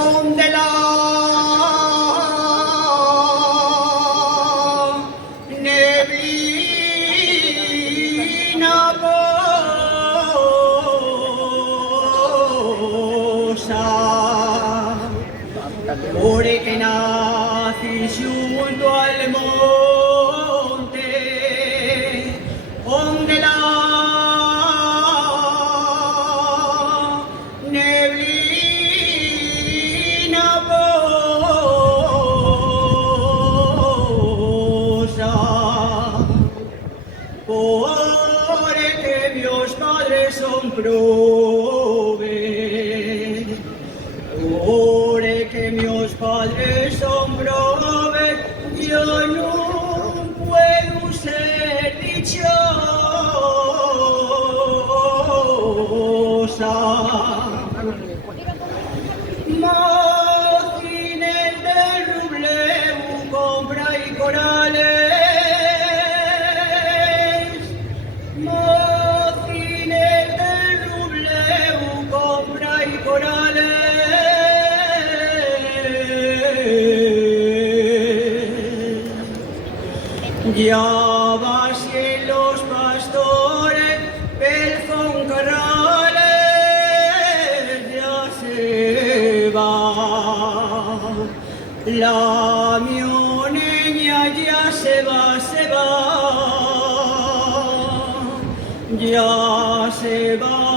Ponde la neblina posa, porque nací junto al monte, donde la neblina posa, porque mis padres son probes, porque mis padres son probes, yo no puedo ser dichosa. Mocines de rubleu, compra y corales. Mocines de rubleu, compra y corales. Ya vacíen los pastores, pel Foncarrales, ya se va. La mioneña ya se va, ya se va.